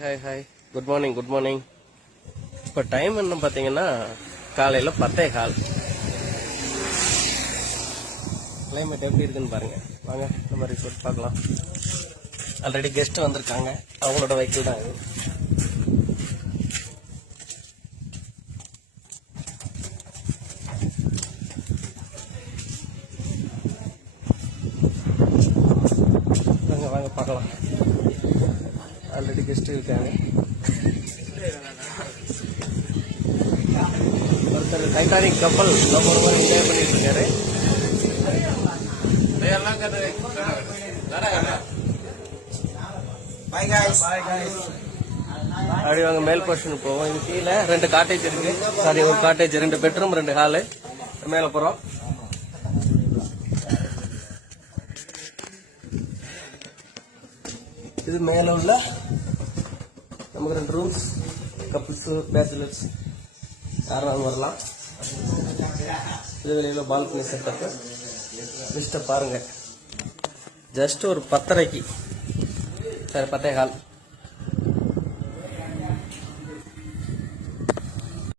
Hi hi good morning good morning. இப்போ time என்ன பார்த்தீங்கன்னா காலையில் 10:15. கிளைமேட் எப்படி இருக்குன்னு பாருங்க. வாங்க நம்ம ரிசோர்ட் பார்க்கலாம். ஆல்ரெடி கெஸ்ட் வந்திருக்காங்க, அவங்களோட வெஹிக்கிள் தான் இது. வாங்க வாங்க பார்க்கலாம். ஆல்ரெடி கெஸ்ட் இருக்காங்க. ஒருத்தர் டைட்டானிக் கப்பல் ஒரு மாதிரி என்ஜாய் பண்ணிட்டு இருக்காரு. அப்படி வாங்க மேல் போர்ஷன் போவோம். இது கீழே 2 காட்டேஜ் இருக்கு. சாரி, ஒரு காட்டேஜ், 2 பெட்ரூம் 2 ஹாலு. மேல போறோம். இது மேல உள்ள நமக்கு 2 ரூம்ஸ். கப்புள்ஸ், பேச்சுலர்ஸ் யாரும் வரலாம். இது வெளியில பால்கனி செட்டப். லிஸ்ட்டை பாருங்க. ஜஸ்ட் ஒரு 10:30க்கு, சரி 10:15